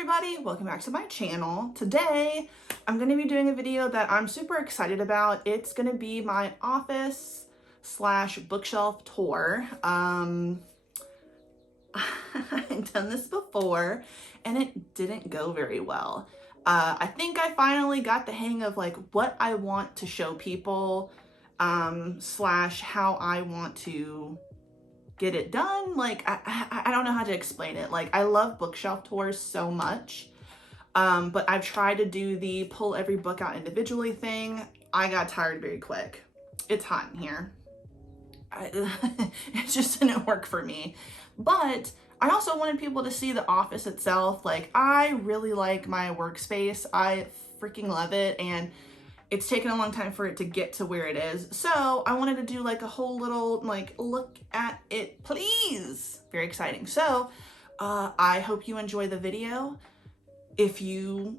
everybody, welcome back to my channel. Today I'm going to be doing a video that I'm super excited about. It's going to be my office slash bookshelf tour. I've done this before and it didn't go very well. I think I finally got the hang of like what I want to show people slash how I want to get it done. Like I don't know how to explain it. Like I love bookshelf tours so much, but I've tried to do the pull every book out individually thing. I got tired very quick. It's hot in here. It just didn't work for me. But I also wanted people to see the office itself. Like I really like my workspace. I freaking love it, and it's taken a long time for it to get to where it is. So I wanted to do like a whole little like look at it, please. Very exciting. So I hope you enjoy the video. If you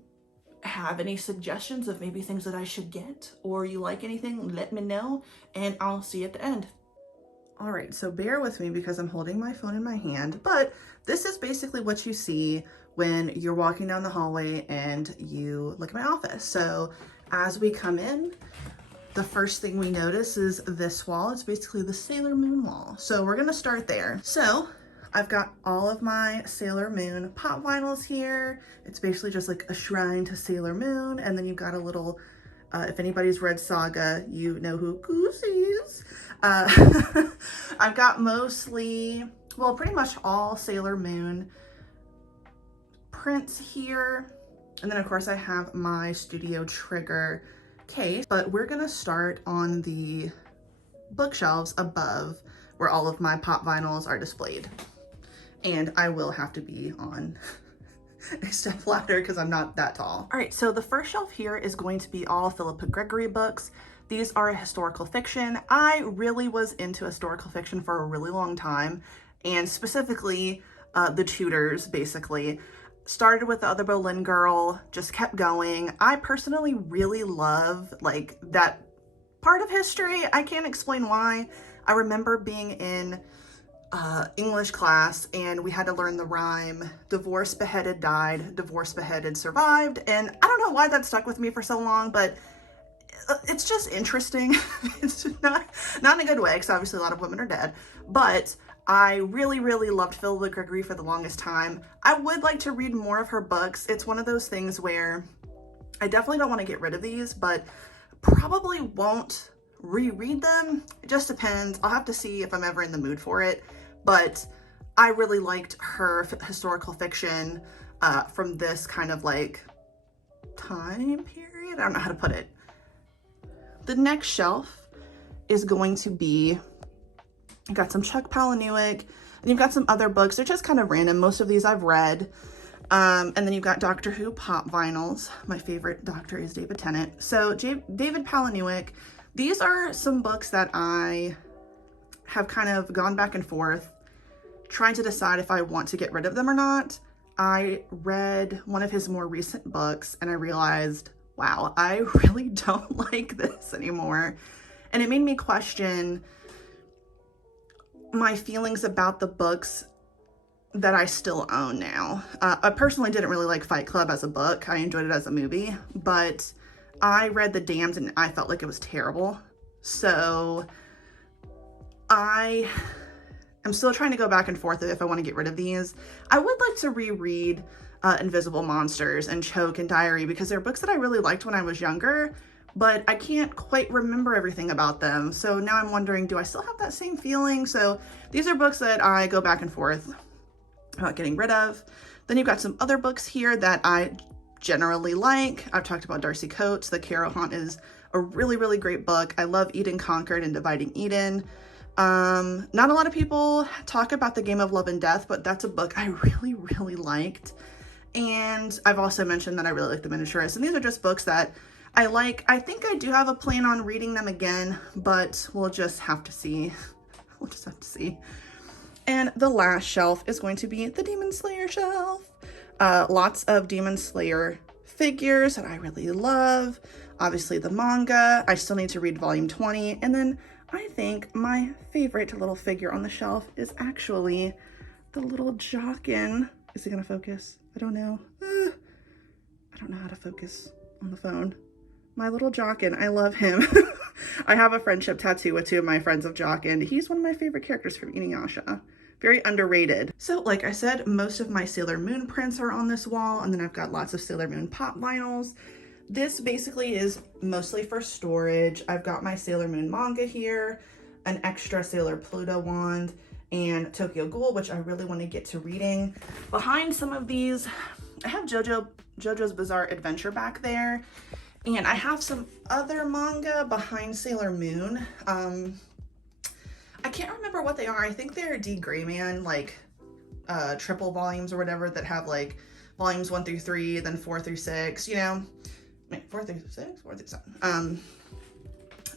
have any suggestions of maybe things that I should get, or you like anything, let me know and I'll see you at the end. All right, so bear with me because I'm holding my phone in my hand, but this is basically what you see when you're walking down the hallway and you look at my office. So as we come in, the first thing we notice is this wall. It's basically the Sailor Moon wall. So we're gonna start there. So I've got all of my Sailor Moon pop vinyls here. It's basically just like a shrine to Sailor Moon. And then you've got a little, if anybody's read Saga, you know who Goose is. I've got mostly, well, pretty much all Sailor Moon prints here. And then of course I have my Studio Trigger case, but we're gonna start on the bookshelves above where all of my pop vinyls are displayed. And I will have to be on a step ladder because I'm not that tall. All right, so the first shelf here is going to be all Philippa Gregory books. These are historical fiction. I really was into historical fiction for a really long time, and specifically the Tudors, basically. Started with the Other Boleyn Girl, just kept going. I personally really love like that part of history. I can't explain why. I remember being in English class and we had to learn the rhyme, divorced, beheaded, died, divorced, beheaded, survived. And I don't know why that stuck with me for so long, but it's just interesting. It's not in a good way, because obviously a lot of women are dead, but I really, really loved Philippa Gregory for the longest time. I would like to read more of her books. It's one of those things where I definitely don't want to get rid of these, but probably won't reread them. It just depends. I'll have to see if I'm ever in the mood for it. But I really liked her historical fiction from this kind of like time period. I don't know how to put it. The next shelf is going to be, you got some Chuck Palahniuk, and you've got some other books. They're just kind of random. Most of these I've read. And then you've got Doctor Who pop vinyls. My favorite Doctor is David Tennant. So David Palahniuk, these are some books that I have kind of gone back and forth trying to decide if I want to get rid of them or not. I read one of his more recent books and I realized, wow, I really don't like this anymore. And it made me question my feelings about the books that I still own now. I personally didn't really like Fight Club as a book. I enjoyed it as a movie, but I read The Damned and I felt like it was terrible. So I am still trying to go back and forth if I want to get rid of these. I would like to reread Invisible Monsters and Choke and Diary, because they're books that I really liked when I was younger, but I can't quite remember everything about them. So now I'm wondering, do I still have that same feeling? So these are books that I go back and forth about getting rid of. Then you've got some other books here that I generally like. I've talked about Darcy Coates. The Carrow Haunt is a really, really great book. I love Eden Conquered and Dividing Eden. Not a lot of people talk about The Game of Love and Death, but that's a book I really, really liked. And I've also mentioned that I really like The Miniaturist. And these are just books that I like. I think I do have a plan on reading them again, but we'll just have to see. We'll just have to see. And the last shelf is going to be the Demon Slayer shelf. Lots of Demon Slayer figures that I really love. Obviously the manga. I still need to read volume 20. And then I think my favorite little figure on the shelf is actually the little Jockin Is it gonna focus? I don't know. I don't know how to focus on the phone. My little Jockin, I love him. I have a friendship tattoo with 2 of my friends of Jockin. He's one of my favorite characters from Inuyasha. Very underrated. So like I said, most of my Sailor Moon prints are on this wall, and then I've got lots of Sailor Moon pop vinyls. This basically is mostly for storage. I've got my Sailor Moon manga here, an extra Sailor Pluto wand, and Tokyo Ghoul, which I really want to get to reading. Behind some of these, I have JoJo's Bizarre Adventure back there, and I have some other manga behind Sailor Moon. I can't remember what they are. I think they're D. Grayman, like triple volumes or whatever, that have like volumes 1 through 3, then 4 through 6, you know, 4 through 6, 4 through 7.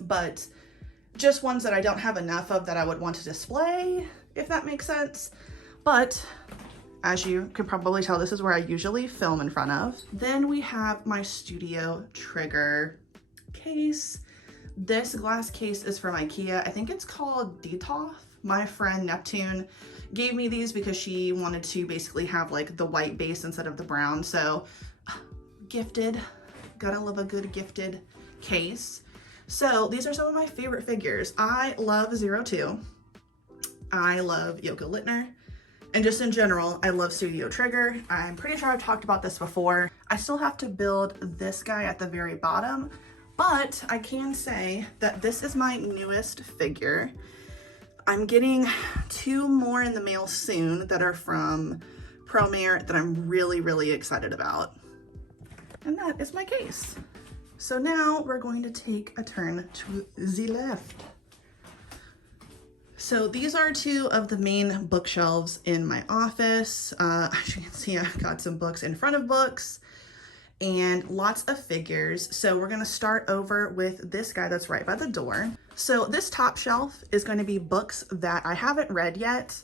But just ones that I don't have enough of that I would want to display, if that makes sense. But as you can probably tell, this is where I usually film in front of. Then we have my Studio Trigger case. This glass case is from IKEA. I think it's called Detoth. My friend Neptune gave me these because she wanted to basically have like the white base instead of the brown. So gifted, gotta love a good gifted case. So these are some of my favorite figures. I love 02. I love Yoko Littner. And just in general, I love Studio Trigger. I'm pretty sure I've talked about this before. I still have to build this guy at the very bottom, but I can say that this is my newest figure. I'm getting 2 more in the mail soon that are from Promare that I'm really, really excited about. And that is my case. So now we're going to take a turn to the left. So these are 2 of the main bookshelves in my office. As you can see, I've got some books in front of books and lots of figures. So we're gonna start over with this guy that's right by the door. So this top shelf is going to be books that I haven't read yet.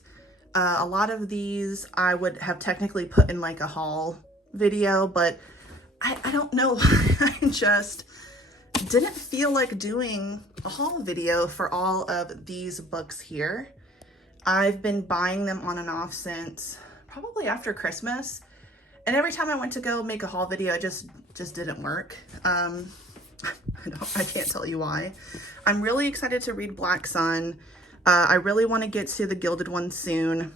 A lot of these I would have technically put in like a haul video, but I don't know. I just didn't feel like doing a haul video for all of these books here. I've been buying them on and off since probably after Christmas. And every time I went to go make a haul video, it just didn't work. I can't tell you why. I'm really excited to read Black Sun. I really want to get to the Gilded One soon.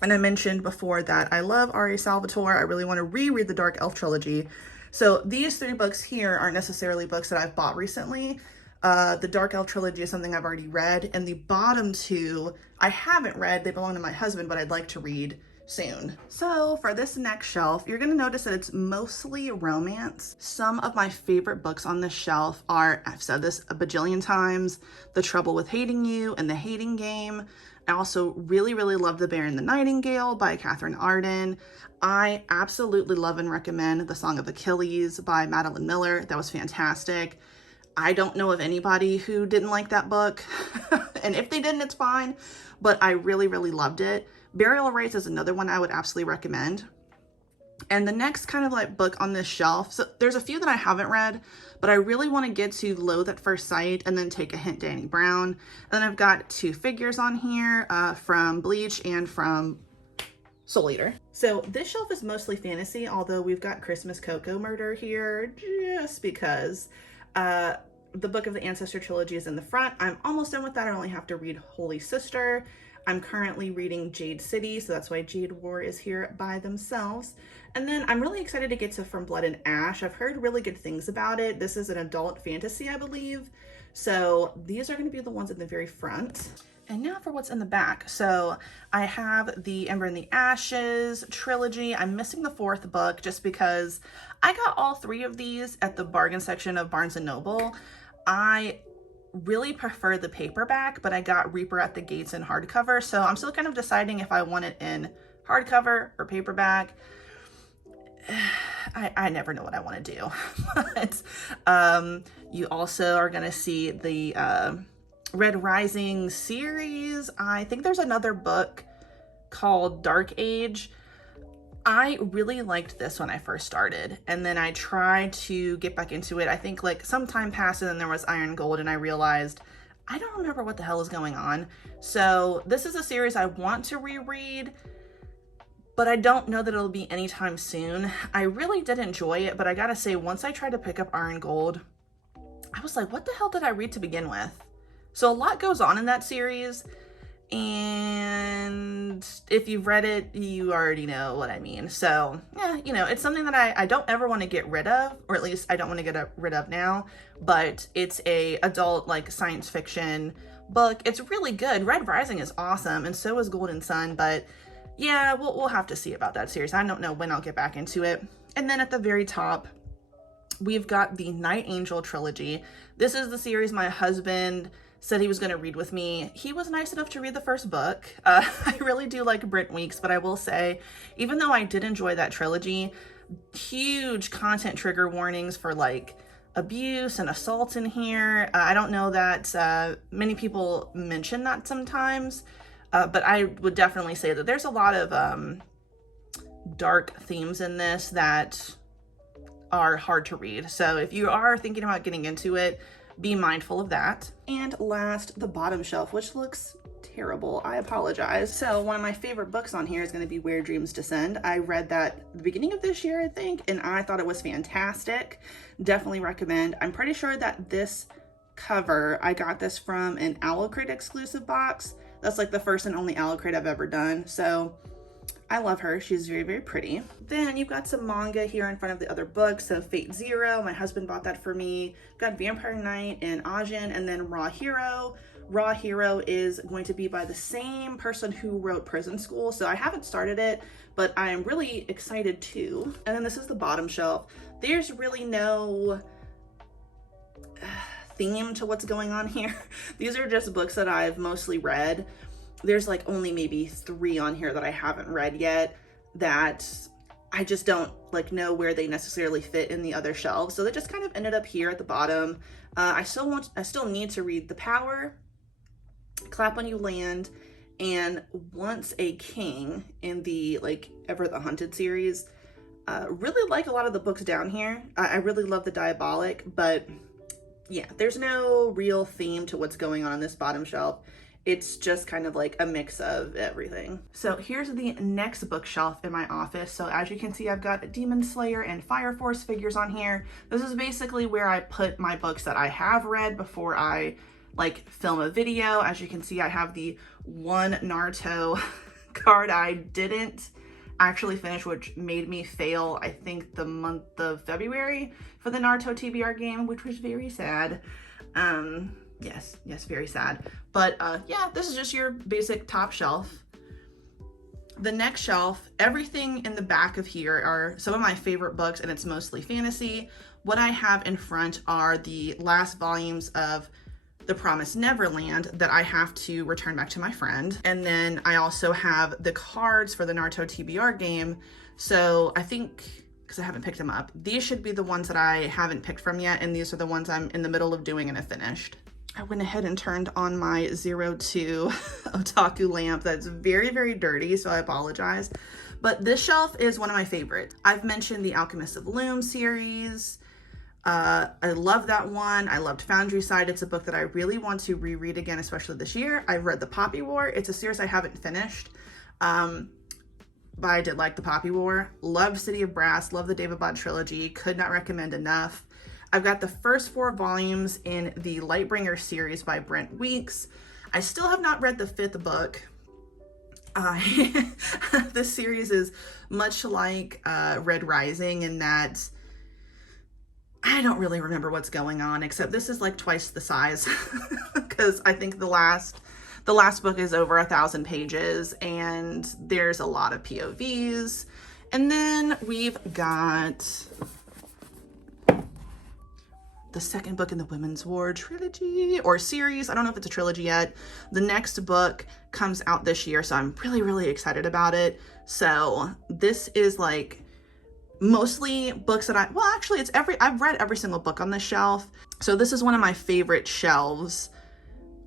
And I mentioned before that I love R.A. Salvatore. I really want to reread the Dark Elf trilogy. So these 3 books here aren't necessarily books that I've bought recently. The Dark Elf trilogy is something I've already read, and the bottom 2 I haven't read. They belong to my husband, but I'd like to read soon. So for this next shelf, you're gonna notice that it's mostly romance. Some of my favorite books on this shelf are, I've said this a bajillion times, The Trouble with Hating You and The Hating Game. I also really, really love The Bear and the Nightingale by Catherine Arden. I absolutely love and recommend The Song of Achilles by Madeline Miller. That was fantastic. I don't know of anybody who didn't like that book. And if they didn't, it's fine. But I really, really loved it. Burial Rites is another one I would absolutely recommend. And the next kind of like book on this shelf, so there's a few that I haven't read, but I really want to get to Loathe at First Sight and then Take a Hint, Danny Brown. And then I've got 2 figures on here from Bleach and from Soul Eater. So this shelf is mostly fantasy, although we've got Christmas Cocoa Murder here just because. The Book of the Ancestor trilogy is in the front. I'm almost done with that. I only have to read Holy Sister. I'm currently reading Jade City, so that's why Jade War is here by themselves. And then I'm really excited to get to From Blood and Ash. I've heard really good things about it. This is an adult fantasy, I believe. So these are going to be the ones in the very front. And now for what's in the back. So I have the Ember and the Ashes trilogy. I'm missing the 4th book just because I got all 3 of these at the bargain section of Barnes & Noble. I really prefer the paperback, but I got Reaper at the Gates in hardcover. So I'm still kind of deciding if I want it in hardcover or paperback. I never know what I want to do. But you also are going to see the Red Rising series. I think there's another book called Dark Age. I really liked this when I first started, and then I tried to get back into it. I think like some time passed and then there was Iron Gold, and I realized I don't remember what the hell is going on. So this is a series I want to reread, but I don't know that it'll be anytime soon. I really did enjoy it, but I gotta say, once I tried to pick up Iron Gold, I was like, what the hell did I read to begin with? So a lot goes on in that series, and if you've read it, you already know what I mean. So yeah, you know, it's something that I don't ever want to get rid of, or at least I don't want to get rid of now, but it's a adult like science fiction book. It's really good. Red Rising is awesome, and so is Golden Sun, but yeah, we'll have to see about that series. I don't know when I'll get back into it. And then at the very top, we've got the Night Angel trilogy. This is the series my husband said he was going to read with me. He was nice enough to read the first book. I really do like Brent Weeks, but I will say, even though I did enjoy that trilogy, huge content trigger warnings for like abuse and assault in here. I don't know that many people mention that sometimes, but I would definitely say that there's a lot of dark themes in this that are hard to read. So if you are thinking about getting into it, be mindful of that. And last, the bottom shelf, which looks terrible. I apologize. So one of my favorite books on here is going to be Where Dreams Descend. I read that at the beginning of this year, I think, and I thought it was fantastic. Definitely recommend. I'm pretty sure that this cover, I got this from an Owl Crate exclusive box. That's like the first and only Owl Crate I've ever done. So I love her. She's very, very pretty. Then you've got some manga here in front of the other books. So Fate Zero, my husband bought that for me. Got Vampire Knight and Ajin, and then Raw Hero. Raw Hero is going to be by the same person who wrote Prison School. So I haven't started it, but I am really excited too. And then this is the bottom shelf. There's really no theme to what's going on here. These are just books that I've mostly read. There's like only maybe 3 on here that I haven't read yet that I just don't like know where they necessarily fit in the other shelves. So they just kind of ended up here at the bottom. I still need to read The Power, Clap When You Land, and Once a King in the like Ever the Hunted series. Really like a lot of the books down here. I really love the Diabolic, but yeah, there's no real theme to what's going on this bottom shelf. It's just kind of like a mix of everything. So here's the next bookshelf in my office. So as you can see, I've got Demon Slayer and Fire Force figures on here. This is basically where I put my books that I have read before I like film a video. As you can see, I have the one Naruto card I didn't actually finish, which made me fail, I think, the month of February for the Naruto TBR game, which was very sad. Yes, very sad. But yeah, this is just your basic top shelf. The next shelf, everything in the back of here are some of my favorite books, and it's mostly fantasy. What I have in front are the last volumes of The Promised Neverland that I have to return back to my friend. And then I also have the cards for the Naruto TBR game. So I think, because I haven't picked them up, these should be the ones that I haven't picked from yet, and these are the ones I'm in the middle of doing and have finished. I went ahead and turned on my 02 otaku lamp. That's very, very dirty, so I apologize. But this shelf is one of my favorites. I've mentioned the Alchemist of Loom series. I love that one. I loved Foundry Side. It's a book that I really want to reread again, especially this year. I've read The Poppy War. It's a series I haven't finished, but I did like The Poppy War. Loved City of Brass. Love the David Bond trilogy. Could not recommend enough. I've got the first 4 volumes in the Lightbringer series by Brent Weeks. I still have not read the 5th book. This series is much like Red Rising in that I don't really remember what's going on, except this is like twice the size because I think the last book is over 1,000 pages and there's a lot of POVs. And then we've got the second book in the Women's War trilogy or series. I don't know if it's a trilogy yet. The next book comes out this year, so I'm really, really excited about it. So this is like mostly books that I've read every single book on this shelf. So this is one of my favorite shelves,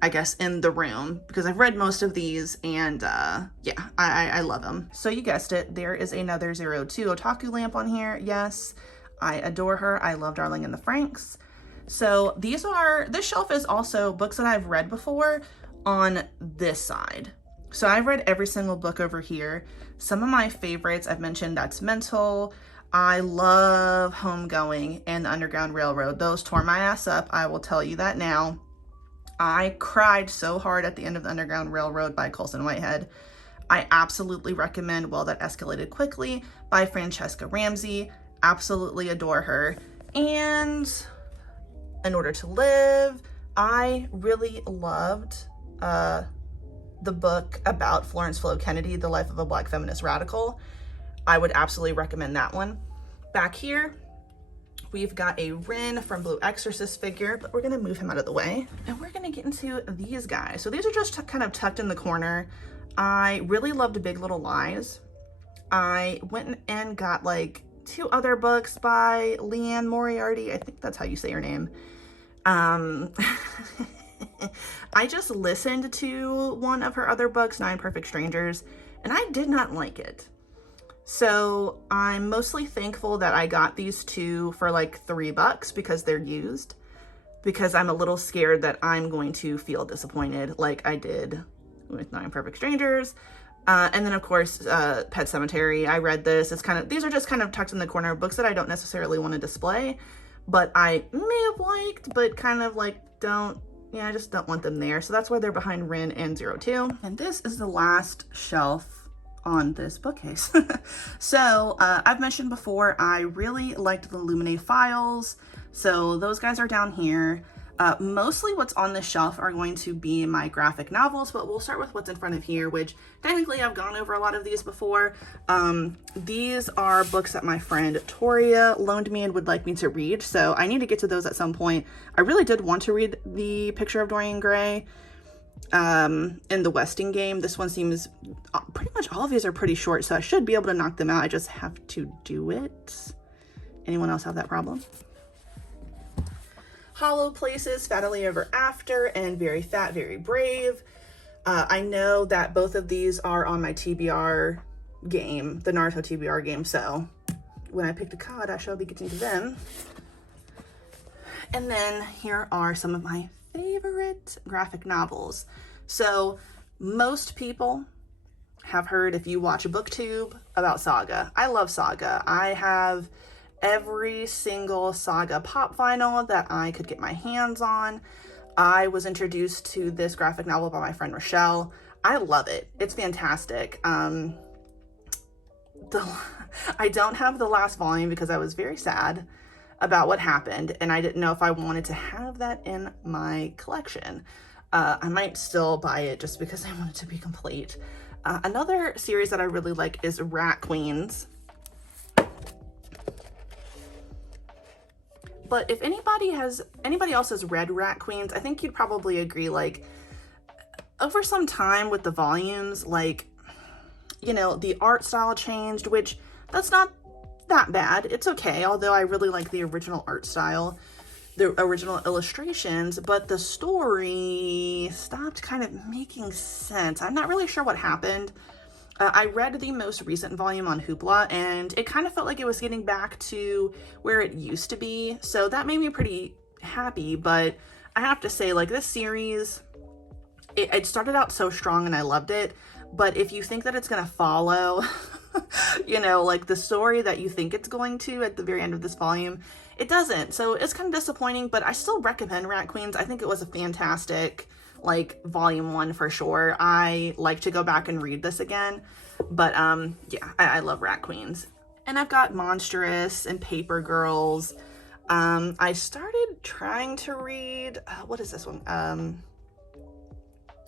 I guess, in the room because I've read most of these and yeah, I love them. So you guessed it, there is another 02 otaku lamp on here. Yes, I adore her. I love Darling in the Franxx. So this shelf is also books that I've read before on this side. So I've read every single book over here. Some of my favorites I've mentioned, that's Mental. I love Homegoing and the Underground Railroad. Those tore my ass up, I will tell you that now. I cried so hard at the end of the Underground Railroad by Colson Whitehead. I absolutely recommend Well, That Escalated Quickly by Francesca Ramsey. Absolutely adore her. And In Order to Live, I really loved the book about Florence Flo Kennedy, The Life of a Black Feminist Radical. I would absolutely recommend that one. Back here, we've got a Rin from Blue Exorcist figure, but we're gonna move him out of the way. And we're gonna get into these guys. So these are just kind of tucked in the corner. I really loved Big Little Lies. I went and got like 2 other books by Leanne Moriarty. I think that's how you say her name. I just listened to one of her other books, Nine Perfect Strangers, and I did not like it. So I'm mostly thankful that I got these 2 for like $3 because they're used, because I'm a little scared that I'm going to feel disappointed like I did with Nine Perfect Strangers. And then of course, Pet Sematary. I read this. These are just kind of tucked in the corner, books that I don't necessarily want to display, but I may have liked, but kind of like I just don't want them there. So that's why they're behind Rin and 02. And this is the last shelf on this bookcase. So I've mentioned before, I really liked the Lumine files. So those guys are down here. Mostly what's on this shelf are going to be my graphic novels, but we'll start with what's in front of here, which technically I've gone over a lot of these before. These are books that my friend Toria loaned me and would like me to read, so I need to get to those at some point. I really did want to read The Picture of Dorian Gray in the Westing game. This one seems, pretty much all of these are pretty short, so I should be able to knock them out. I just have to do it. Anyone else have that problem? Hollow Places, Fattily Ever After, and Very Fat, Very Brave. I know that both of these are on my TBR game, the Naruto TBR game, so when I pick the card, I shall be getting to them. And then here are some of my favorite graphic novels. So most people have heard, if you watch BookTube, about Saga. I love Saga. I have every single Saga pop vinyl that I could get my hands on. I was introduced to this graphic novel by my friend Rochelle. I love it. It's fantastic. I don't have the last volume because I was very sad about what happened, and I didn't know if I wanted to have that in my collection. I might still buy it just because I want it to be complete. Another series that I really like is Rat Queens. But if anybody else has read Rat Queens, I think you'd probably agree, like, over some time with the volumes, like, you know, the art style changed, which that's not that bad. It's okay, although I really like the original art style, the original illustrations, but the story stopped kind of making sense. I'm not really sure what happened. I read the most recent volume on Hoopla, and it kind of felt like it was getting back to where it used to be. So that made me pretty happy, but I have to say, like, this series, it started out so strong and I loved it. But if you think that it's going to follow, you know, like the story that you think it's going to at the very end of this volume, it doesn't. So it's kind of disappointing, but I still recommend Rat Queens. I think it was a fantastic, like, volume 1 for sure. I like to go back and read this again, but yeah, I love Rat Queens. And I've got Monstrous and Paper Girls. I started trying to read, what is this one?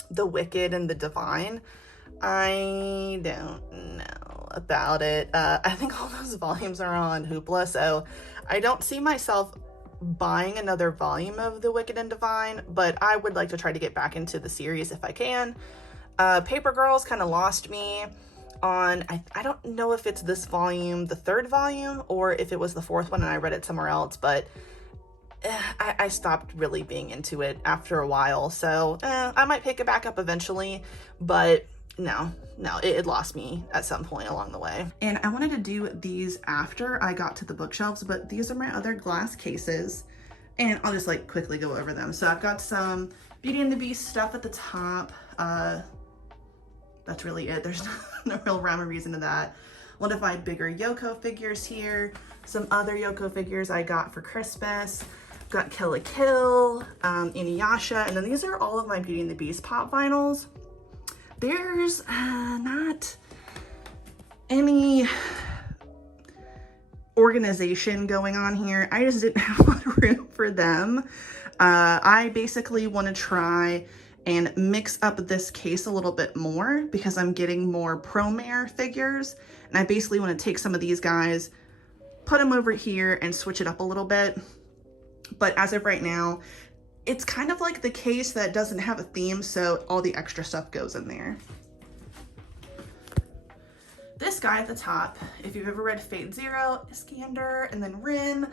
The Wicked and the Divine. I don't know about it. I think all those volumes are on Hoopla, so I don't see myself buying another volume of The Wicked and Divine, but I would like to try to get back into the series if I can. Paper Girls kind of lost me on, I don't know if it's this volume, the 3rd volume, or if it was the 4th one and I read it somewhere else, but I stopped really being into it after a while, so I might pick it back up eventually, but no, it lost me at some point along the way. And I wanted to do these after I got to the bookshelves, but these are my other glass cases, and I'll just like quickly go over them. So I've got some Beauty and the Beast stuff at the top, that's really it. There's no real rhyme or reason to that. One of my bigger Yoko figures here. Some other Yoko figures I got for Christmas. Got Kill la Kill, Inuyasha, and then these are all of my Beauty and the Beast pop vinyls. There's not any organization going on here. I just didn't have a lot of room for them. I basically want to try and mix up this case a little bit more because I'm getting more Promare figures, and I basically want to take some of these guys, put them over here, and switch it up a little bit. But as of right now, it's kind of like the case that doesn't have a theme, so all the extra stuff goes in there. This guy at the top, if you've ever read Fate Zero, Iskander, and then Rin,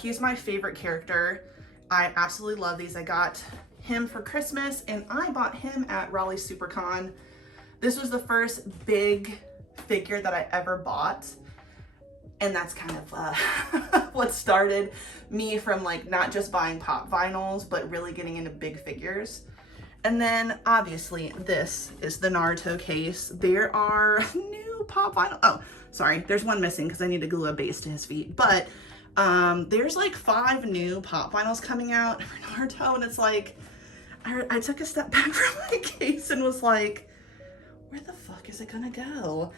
he's my favorite character. I absolutely love these. I got him for Christmas, and I bought him at Raleigh SuperCon. This was the first big figure that I ever bought, and that's kind of what started me from like not just buying pop vinyls, but really getting into big figures. And then obviously this is the Naruto case. There are new pop vinyl. Oh, sorry, there's one missing because I need to glue a base to his feet. But there's like 5 new pop vinyls coming out for Naruto, and it's like, I took a step back from my case and was like, where the fuck is it gonna go?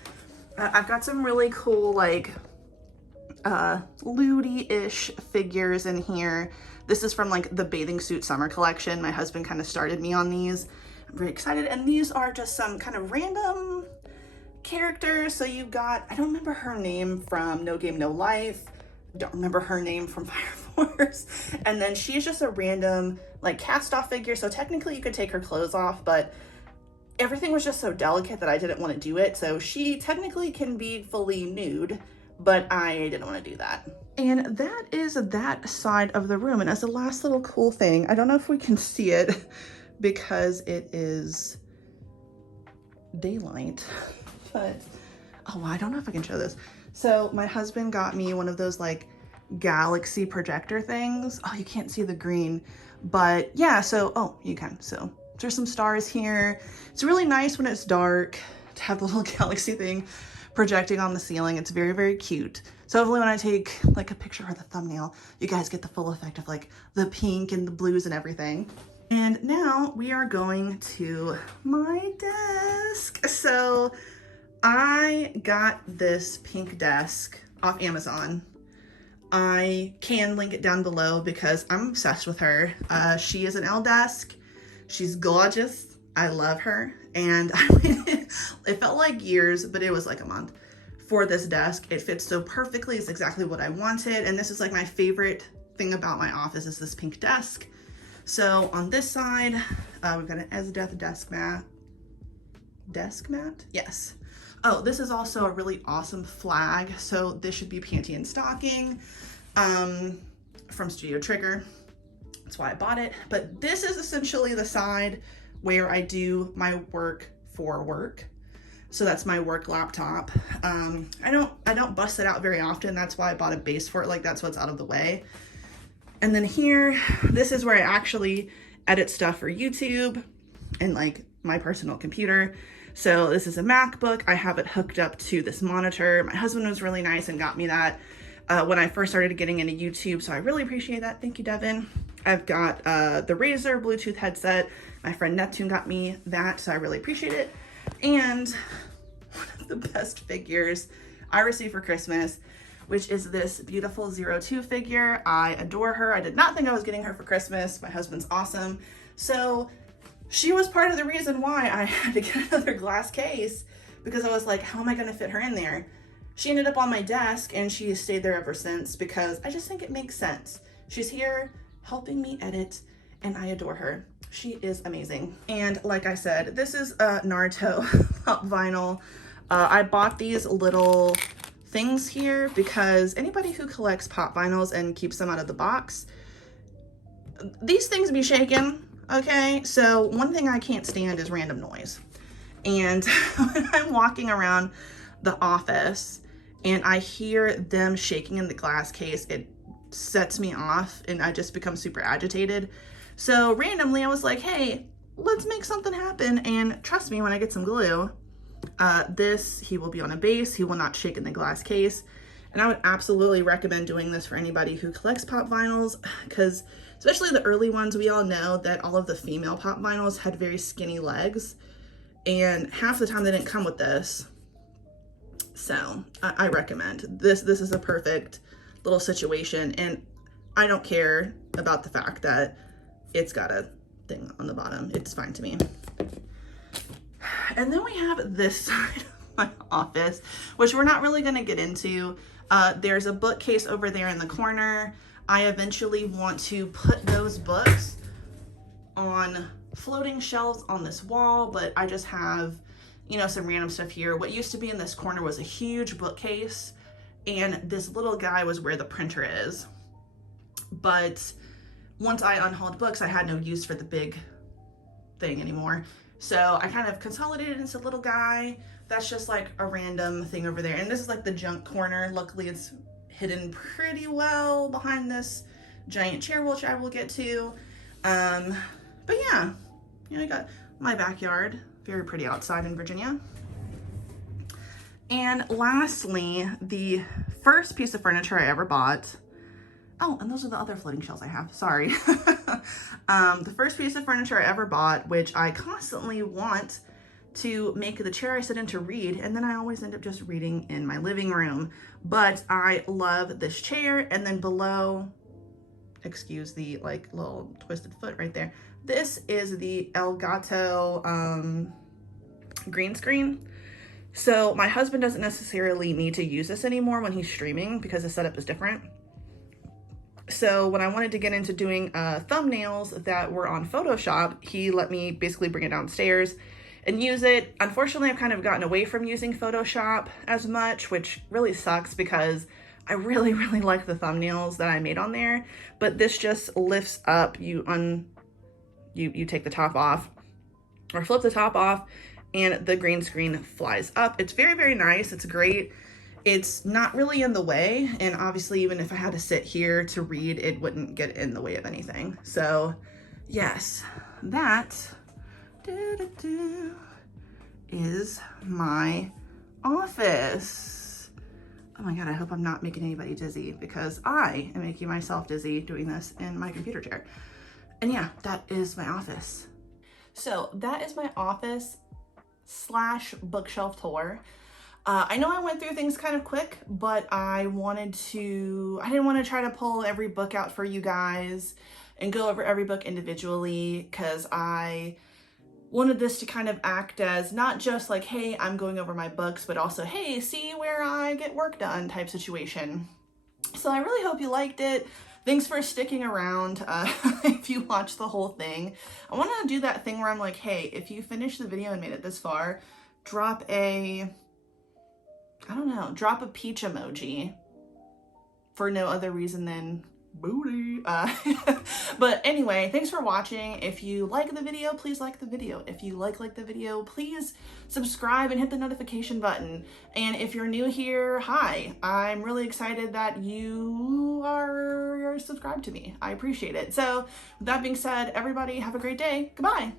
I've got some really cool like Ludi-ish figures in here. This is from like the bathing suit summer collection. My husband kind of started me on these. I'm very excited. And these are just some kind of random characters. So you've got, I don't remember her name from No Game No Life. Don't remember her name from Fire Force. And then she's just a random like cast off figure. So technically you could take her clothes off, but everything was just so delicate that I didn't want to do it. So she technically can be fully nude, but I didn't want to do that. And that is that side of the room. And as a last little cool thing, I don't know if we can see it because it is daylight, but oh, I don't know if I can show this. So my husband got me one of those like galaxy projector things. Oh, you can't see the green, but yeah, so, oh, you can. So there's some stars here. It's really nice when it's dark to have the little galaxy thing projecting on the ceiling. It's very, very cute. So hopefully when I take like a picture for the thumbnail, you guys get the full effect of like the pink and the blues and everything. And now we are going to my desk. So I got this pink desk off Amazon. I can link it down below because I'm obsessed with her. She is an L desk. She's gorgeous. I love her. And I mean, it felt like years, but it was like a month for this desk. It fits so perfectly. It's exactly what I wanted. And this is like my favorite thing about my office is this pink desk. So on this side, we've got an Esdeath desk mat. Desk mat? Yes. Oh, this is also a really awesome flag. So this should be Panty and Stocking from Studio Trigger. That's why I bought it. But this is essentially the side where I do my work for work. So that's my work laptop. I don't bust it out very often. That's why I bought a base for it. Like that's what's out of the way. And then here, this is where I actually edit stuff for YouTube and like my personal computer. So this is a MacBook. I have it hooked up to this monitor. My husband was really nice and got me that when I first started getting into YouTube. So I really appreciate that. Thank you, Devin. I've got the Razer Bluetooth headset. My friend Neptune got me that, so I really appreciate it. And one of the best figures I received for Christmas, which is this beautiful 02 figure. I adore her. I did not think I was getting her for Christmas. My husband's awesome. So she was part of the reason why I had to get another glass case, because I was like, how am I gonna fit her in there? She ended up on my desk and she has stayed there ever since because I just think it makes sense. She's here helping me edit and I adore her. She is amazing. And like I said, this is a Naruto pop vinyl. I bought these little things here because anybody who collects pop vinyls and keeps them out of the box, these things be shaking, okay? So one thing I can't stand is random noise. And when I'm walking around the office and I hear them shaking in the glass case, it sets me off and I just become super agitated. So randomly I was like, hey, let's make something happen. And trust me, when I get some glue, he will be on a base. He will not shake in the glass case. And I would absolutely recommend doing this for anybody who collects pop vinyls, because especially the early ones, we all know that all of the female pop vinyls had very skinny legs, and half the time they didn't come with this. So I recommend this. This is a perfect little situation, and I don't care about the fact that it's got a thing on the bottom. It's fine to me. And then we have this side of my office, which we're not really going to get into. There's a bookcase over there in the corner. I eventually want to put those books on floating shelves on this wall, but I just have, you know, some random stuff here. What used to be in this corner was a huge bookcase, and this little guy was where the printer is. But once I unhauled books, I had no use for the big thing anymore. So I kind of consolidated into a little guy. That's just like a random thing over there. And this is like the junk corner. Luckily it's hidden pretty well behind this giant chair, which I will get to. But yeah, you know, I got my backyard, very pretty outside in Virginia. And lastly, the first piece of furniture I ever bought. Oh, and those are the other floating shelves I have, sorry. The first piece of furniture I ever bought, which I constantly want to make the chair I sit in to read, and then I always end up just reading in my living room. But I love this chair, and then below, excuse the like little twisted foot right there, this is the Elgato green screen. So my husband doesn't necessarily need to use this anymore when he's streaming because the setup is different. So when I wanted to get into doing thumbnails that were on Photoshop, he let me basically bring it downstairs and use it. Unfortunately, I've kind of gotten away from using Photoshop as much, which really sucks because I really, really like the thumbnails that I made on there. But this just lifts up, you take the top off or flip the top off, and the green screen flies up. It's very, very nice. It's great. It's not really in the way, and obviously even if I had to sit here to read, it wouldn't get in the way of anything. So yes, that is my office. Oh my God, I hope I'm not making anybody dizzy, because I am making myself dizzy doing this in my computer chair. And yeah, that is my office. So that is my office / bookshelf tour. I know I went through things kind of quick, but I didn't want to try to pull every book out for you guys and go over every book individually, because I wanted this to kind of act as not just like, hey, I'm going over my books, but also, hey, see where I get work done type situation. So I really hope you liked it. Thanks for sticking around if you watched the whole thing. I want to do that thing where I'm like, hey, if you finished the video and made it this far, drop a peach emoji for no other reason than booty. But anyway, thanks for watching. If you like the video, please like the video. If you like the video, please subscribe and hit the notification button. And if you're new here, hi, I'm really excited that you are subscribed to me. I appreciate it. So with that being said, everybody have a great day. Goodbye.